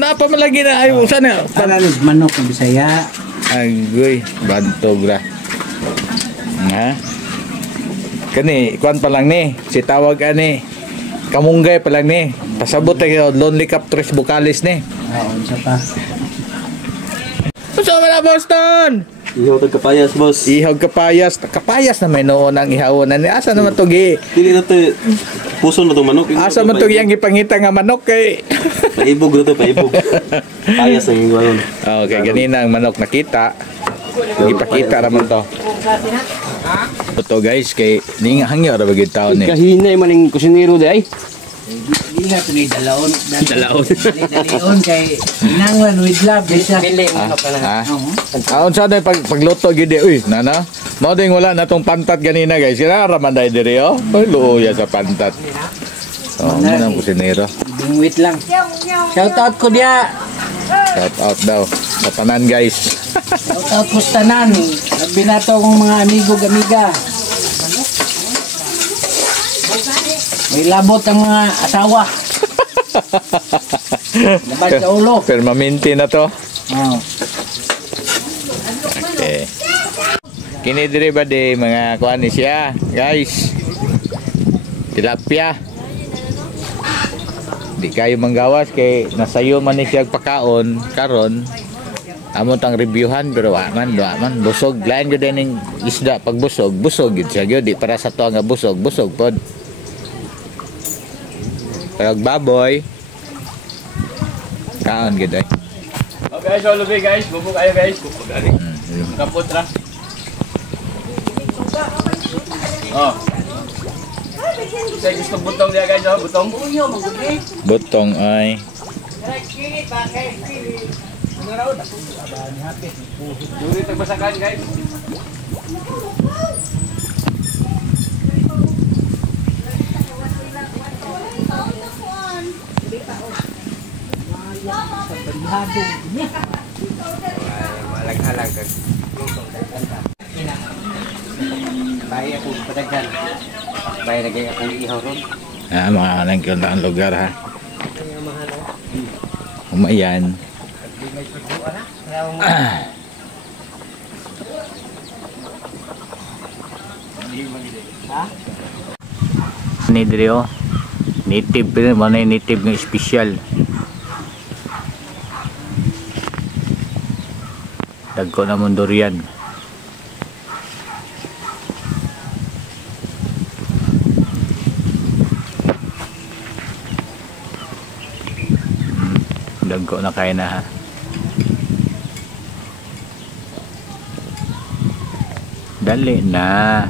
Napa malagi na ay usan na. Paralig manok ng Bisaya. Agoy, bantog ra. Nga. Kani, kuan pa lang ni. Si tawag ani. Kamunggay pa lang ni. Pasabot tayo Lonely Captress Bukalis ni. Oo, isa pa. Gusto mo na, Boston? Ihaw tag kapayas, boss. Ihog kapayas. Kapayas na may noon ang ihawon na ni. Asa naman to gi? Dili na to puso na to manok. Asa man to yang ipangita nga manok kay. Paibog na to, paibog. Payas na yung gano'n. Okay, ganina ang manok nakita. Ipakita raman to. Ito guys, kay ning hangyo ra bagid taon ni. Kahinay man ang kusinero di ay. Hindi nga ito ni dalaon. Dalaon. Dalaon kay inanglan with love. Bisa. Aon sa day pagluto gid uy, nana. Mao ding wala na tong pantat ganina guys. Sira raman day diri oh. Oy luya sa pantat. Oh, mo nang kusinero. Bingwit lang. Shout out ko dia. Shout out daw sa tanan guys. Shout out ko sa tanan. Binato kong mga amigo amiga. May labot ang mga asawa. Labas sa ulo. Permanente na to. Oh. Okay. Kini diri ba de mga kuan ni siya, guys. Tilapia. Di kayo manggawas kay nasayo man ni siya pakaon karon. Amo tang reviewhan pero wa man busog lain gyud ning isda pag busog gid siya gyud di para sa to nga busog pod. Pero baboy kaon gid ay. Okay, so lubi guys, bubuk ayo guys. Kapot ra. Oh. Saya gusto butong dia guys, oh, butong. Butong ay Duri tagbasakan guys. Malag-halag kag lusong kag Bahay ako padagan. Bahay lagi akong ihaw ron. mga nang ang lugar ha. Umayan. Ni diri oh. Native pero manay native nga special. Dagko na mong durian. Dagko na kaya na ha. Dali na.